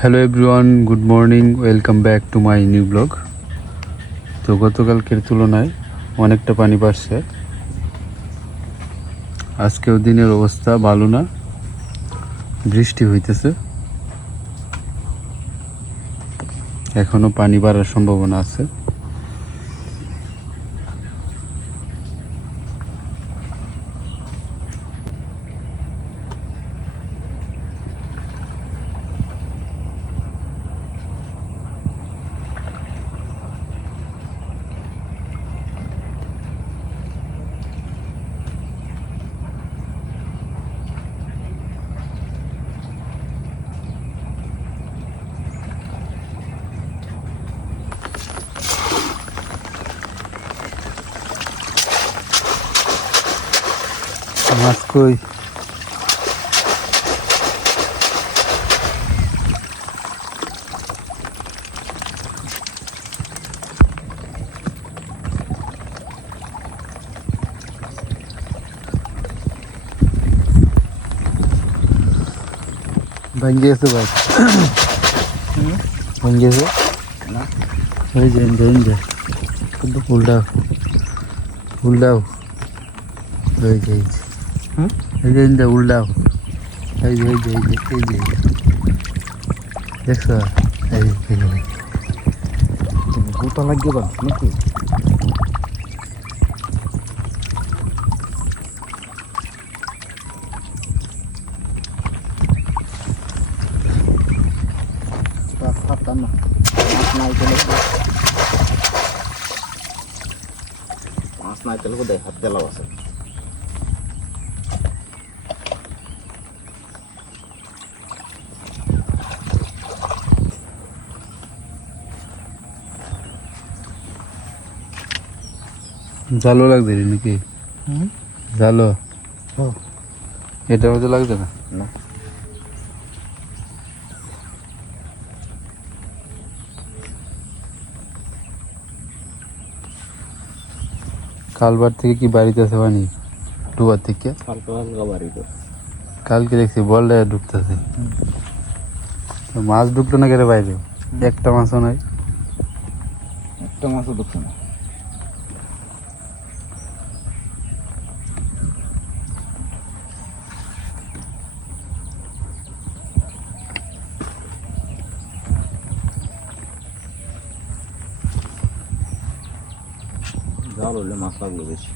Hello everyone, good morning, welcome back to my new blog. তো গতকালকের তুলনায় অনেকটা পানি বাড়ছে। আজকেও দিনের অবস্থা ভালো না, বৃষ্টি হইতেছে, এখনো পানি বাড়ার সম্ভাবনা আছে। মাছ কই? ভেঙে গেছে ভাই, ভেঙে গেছে না? ওই যে কিন্তু ফুলটাও উল্টাও, ওই যে এই যে উল্টাও, এই যে এই যে এই যে এই যে দেখছো, এই গোটা লাগিয়ে পারছ নাকি? না মাছ নাই তেলে বোধ হাত তেলাও আছে। জালো লাগবে নাকি? জালো এটা মধ্যে লাগবে না? না, কালবার থেকে কি বাড়িতে আছে পানি? ডুবার থেকে কালকে দেখছি বলটা ঢুকতেছে। মাছ ঢুকলো না কেন বাইরে? একটা মাছও নাই, একটা মাছও ঢুকছে না। জাল হলে মাছ লাগলো বেশি।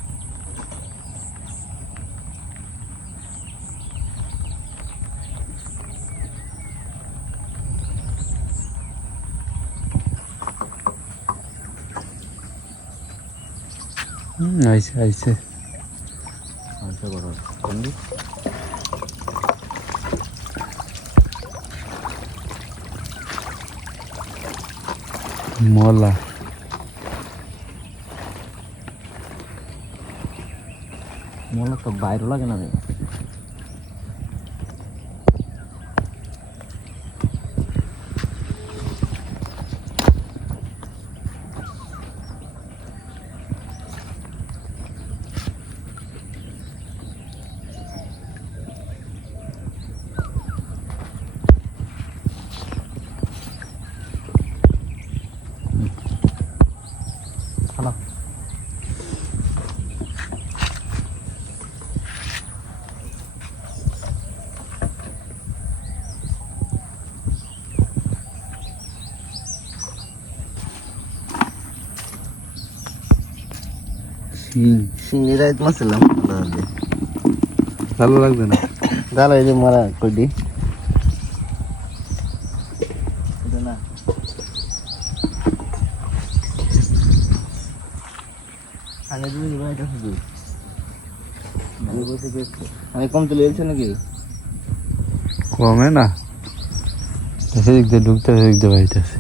আইছে আইছে আইছে বড় বন্ধু। মলা মলা তো বাইরে লাগে না রে। শিঙি রাইত মাছিলাম, ভালো লাগবে না। ভালো এই যে মারা কইডি না আগে দুই বাইটা শুধু আমি কম তুলে এলছে নাকি? কমে না, সেদিক দিয়ে ঢুকতে সেদিক দিয়ে বাড়িতেছে।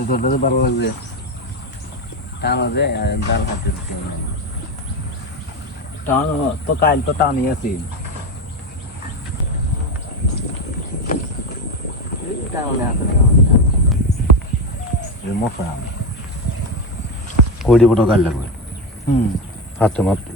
তোর ভালো লাগবে টানো যে জাল হাতে টানো তো কাল তো টানি আছি মশা কই দিব তো কাল লাগবে হাতে মারতে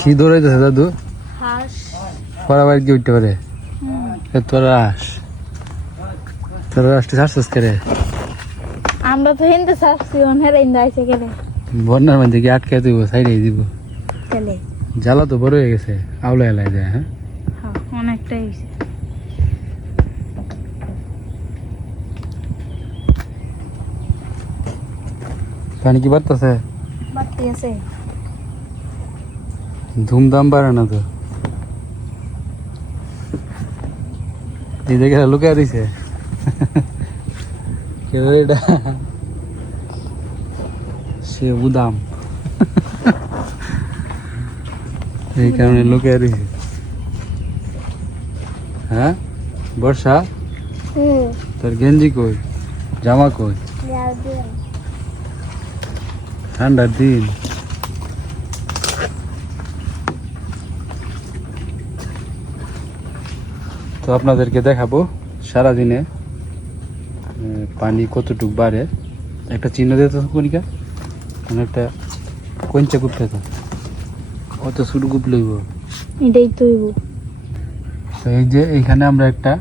কি দৌড়াইতেছে দাদু হাঁস পরাবার কি উঠতে পারে তোরা আসতে সার্সেস করে আমরা তো হিন্দু শাস্তি অনেক হিন্দু আইসে গেলে বন্যার মধ্যে কি আটকে দিব সাইডে দিব গেলে জ্বালা তো বড় হয়ে গেছে আউলা এলাই যায় হ্যাঁ হ্যাঁ অনেকটাই হয়েছে পানি কি বাড়তেছে বাড়তি আছে ধুমধাম বাড়ে না তো এই জায়গায় লুকিয়ে দিছে কেউ এটা সে উদাম এই কারণে লুকিয়ে দিছে হ্যাঁ বর্ষা তোর গেঞ্জি কই জামা কই ঠান্ডার দিন তো আপনাদেরকে দেখাবো সারাদিনে পানি কতটুক বাড়ে একটা চিহ্ন দিতে কনিকা একটা কঞ্চা কুপতে তো অত শুরু কুপ লইব এটাই তৈব তো এই যে এইখানে আমরা একটা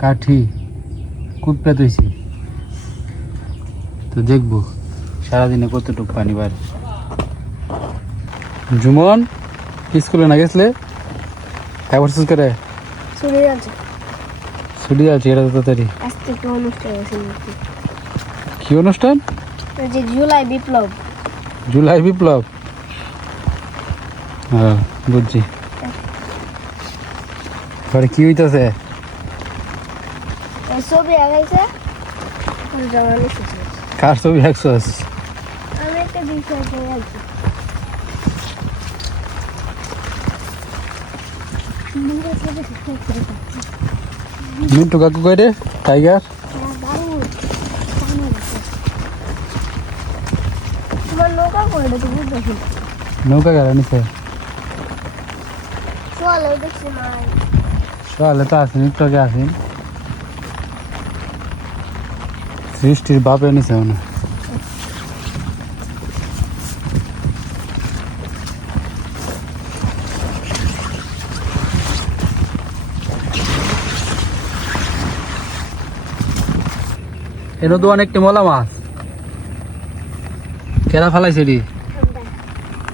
কাঠি কুপতে তৈছি তো দেখবো সারাদিনে কতটুক পানি বাড়ে জুমন স্কুলে না গেছলে কাগজ করে চলে যাচ্ছে ছুটি আছে এটা তাড়াতাড়ি আজ থেকে অনুষ্ঠান আছে কি অনুষ্ঠান ওই যে জুলাই বিপ্লব জুলাই বিপ্লব হ্যাঁ বুঝছি পরে কি হইতেছে এই ছবি আগাইছে জমা নিচ্ছে কার ছবি একশোস আমি একটা বিষয় আছি মিন্টু কাকু কই রে টাইগার তোমার নৌকা করে তুমি দেখি নৌকা গাড়া নিছে চলো দেখছি নাই সকালে তো আসেন একটু আগে আসেন সৃষ্টির বাপে নিছে না এনো তো অনেকটি মলা মাছ কেরা ফালাইছে রে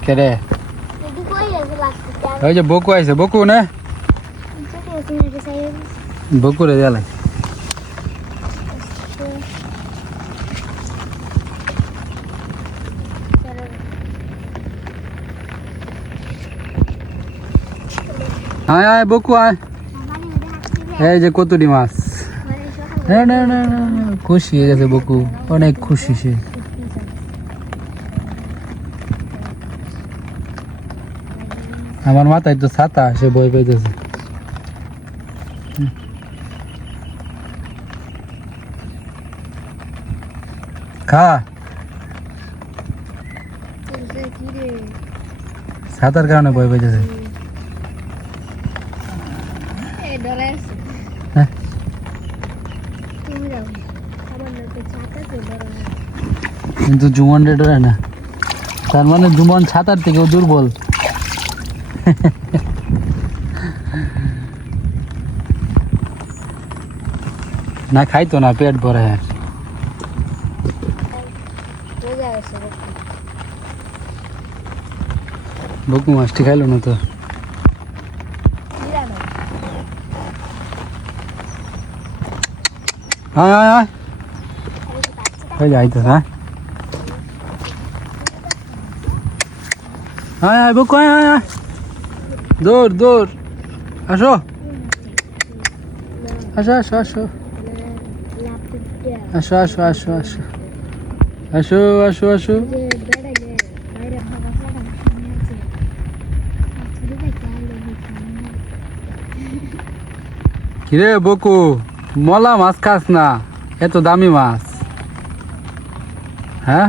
কেরে ওই যে বকু আইছে বকু না বকু রে জ্বালাই আয় আয় বকু আয় এই যে কতটি মাছ না না না না খুশি হয়ে গেছে বকু অনেক খুশি সে আমার মাথায় তো ছাতা সে ভয় পাইতেছে খা ছাতার কারণে ভয় পাইতেছে কিন্তু জুমন রে ডরে না, তার মানে জুমন সাঁতার থেকেও দুর্বল। না খাইতো না, পেট ভরে। বকু মাছটি খাইলো না তো। আয় আয় আয়, এই যাইতো না। আয় আয় বকু, আয় আয় আয়, দৌড় দৌড়, আসো আসো আসো আসো আসো আসো আসো আসো আসো আসো আসো। কিরে বকু, মলা মাছ খাস না? এত দামি মাছ। হ্যাঁ,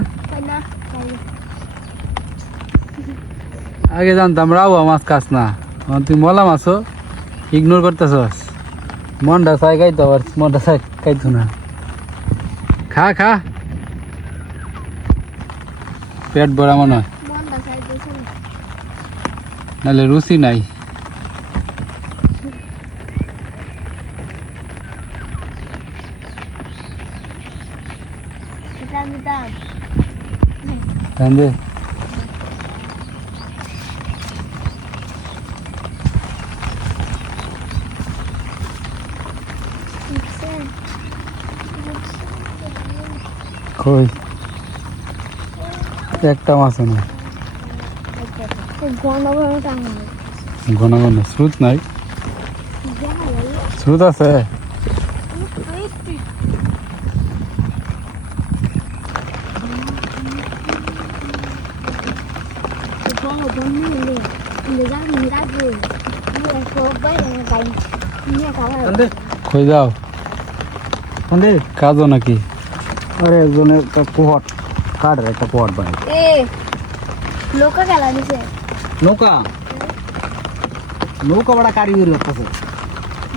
আগে জানতাম রাওয়া মাছ খাস না, এখন তুই মলা মাছও ইগনোর করতেছস। মনটা চাই খাইতো, আবার মনটা চাই খাইতো না। খা খা, পেট ভরা মনে হয়, নাহলে রুচি নাই। কান্দে কই, একটা মাছও না। ঘন ঘন স্রোত নাই, স্রোত আছে। কই যাও, কাজও নাকি? আরে একজনের একটা পোহট কাঠের একটা পোহট বানাই। নৌকা খেলা দিছে, নৌকা নৌকা বড় কারিগরি হচ্ছে।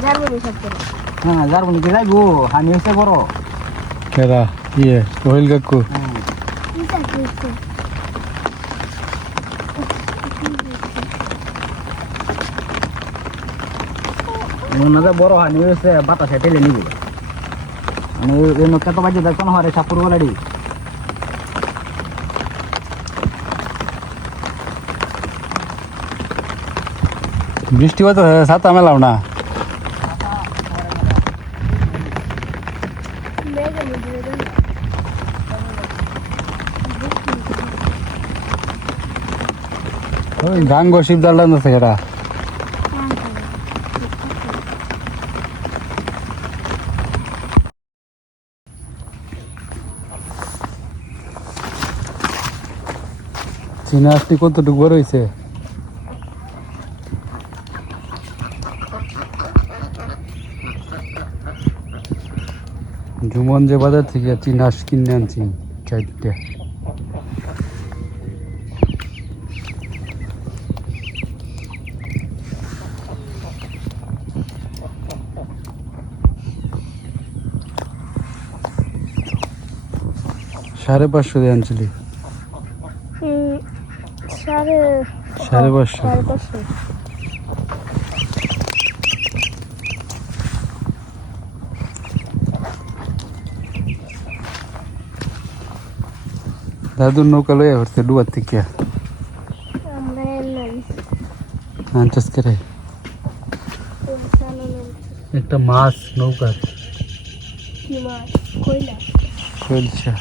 যাবো সব করে। হ্যাঁ যার বলি যাইবো, হানি হয়েছে বড়। কেরা ইয়ে রহিল কাকু? বড় হানি হয়েছে, বাতাসে টেলে নিব। মানে এই নৌকা তো বাজে দেখো না, হরে সাপুর বলাডি। বৃষ্টি হতো, ছাতা মেলাও না। ওই গাঙ্গ শিবদার লাগছে কেরা? চীনা আসতে কতটুকু বড় হয়েছে? জুমন যে বাজার থেকে চীনা আস কিনে আনছি 4টা। সাড়ে 500 দিয়ে আনছিলি? 550। দাদুর নৌকা লইয়া হচ্ছে ডুয়ার থেকে আনচাস করে একটা মাছ নৌকা কইলছা।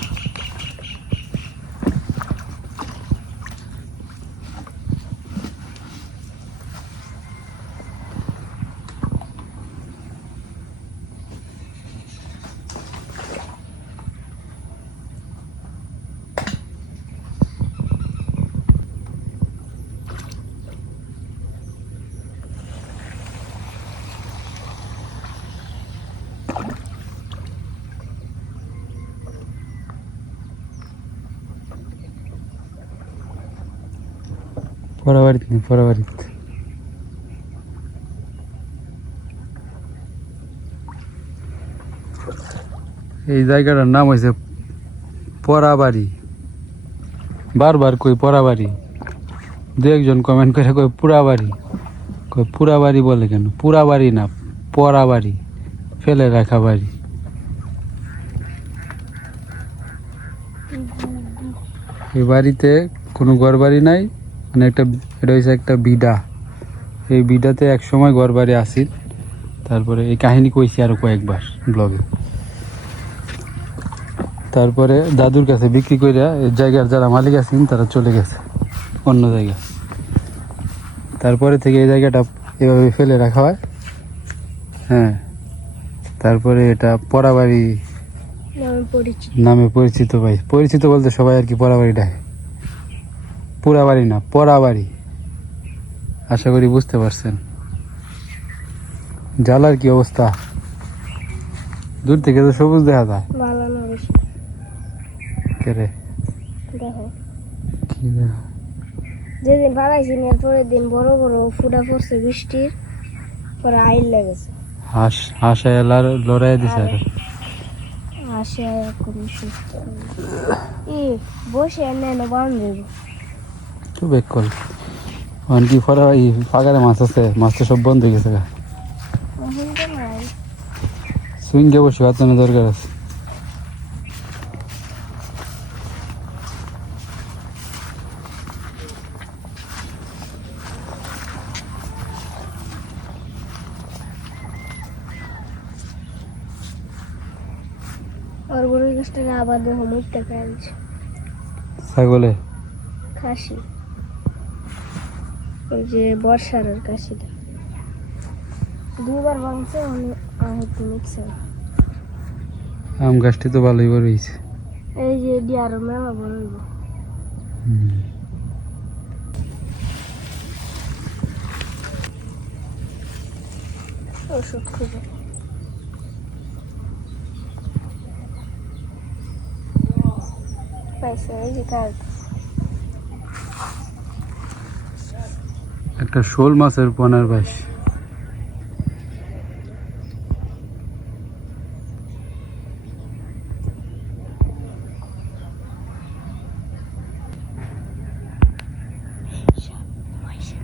পরাবাড়িতে নেই, পরাবাড়িতে। এই জায়গাটার নাম হয়েছে পরাবাড়ি। বারবার কই পড়া বাড়ি, দু একজন কমেন্ট করে কই পুরা বাড়ি, কই পুরা বাড়ি বলে কেন? পুরা বাড়ি না, পড়া বাড়ি, ফেলে রাখা বাড়ি। এই বাড়িতে কোনো ঘর বাড়ি নাই, মানে এটা হচ্ছে একটা বিডা। এই বিডাতে এক সময় ঘর বাড়ি আসিল, তারপরে এই কাহিনী কইছি আরো কয়েকবার ব্লগে। তারপরে দাদুর কাছে বিক্রি করে এই জায়গার যারা মালিক আছেন তারা চলে গেছে অন্য জায়গা। তারপরে থেকে এই জায়গাটা এভাবে ফেলে রাখা হয়। হ্যাঁ, তারপরে এটা পড়াবাড়ি নামে পরিচিত। ভাই পরিচিত বলতে সবাই আর কি পড়াবাড়ি ডাকে, পুরা বাড়ি না, পড়াবাড়ি। আশা করি বুঝতে পারছেন। জালার কি অবস্থা, দূর থেকে তো সবুজ দেখা যায়। কেরে দেখো কি দেখা? যেদিন বাড়াইছি এর পরের দিন বড় বড় ফুটা পড়ছে বৃষ্টির পরে আইল লেগেছে। হাঁস এলার লড়াই দিছে আর আসে এরকম সুস্থ বসে নেন বান্ধব তো বেক কল অন কি ফরা এই ফাগারে মাছ আছে, মাছ তো সব বন্ধ হয়ে গেছে। সুইঙ্গে বসে বাঁচানোর দরকার আছে। আর বড় গাছটাকে আবার দেখো মুখটা ফেলছে ছাগলে কাশি, ওই যে বর্ষার কাশিটা দুবার ভাঙছে হয়তো মিক্সার। আম গাছটি তো ভালোই বড় হয়েছে। এই যে এটি আরো মেলা বড় হইব। ওষুধ খুঁজে পাইছে, এই যে কার্ড। একটা শোল মাছের পোনার বাইশ।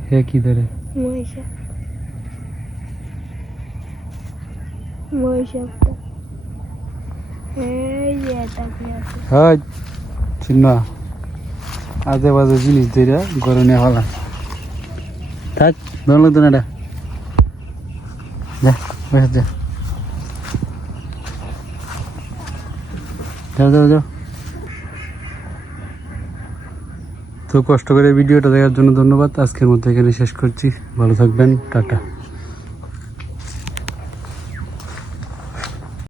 হে কি ধরে মহিষা মহিষাটা এই যে এটা কি আছে? হ্যাঁ চিন্ন আজে বাজে জিনিস ধরে ঘরে নিয়ে হলাম। থাক ভালো লাগতো না এটা, যা বসে যা, যাও যাও যাও। তো কষ্ট করে ভিডিওটা দেখার জন্য ধন্যবাদ। আজকের মতো এখানে শেষ করছি। ভালো থাকবেন, টাটা।